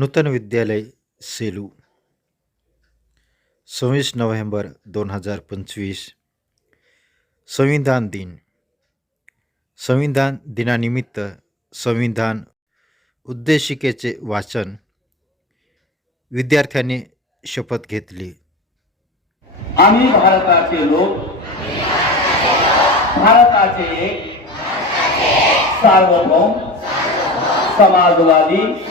नूतन विद्यालय सेलू. सव्वीस नोव्हेंबर दोन हजार पंचवीस. संविधान दिन. संविधान दिनानिमित्त संविधान उद्देशिकेचे वाचन विद्यार्थ्यांनी शपथ घेतली. आम्ही भारताचे लोक भारताचे एक सार्वभौम समाजवादी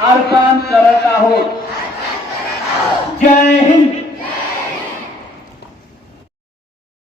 अर्पण करत आहोत. जय हिंद.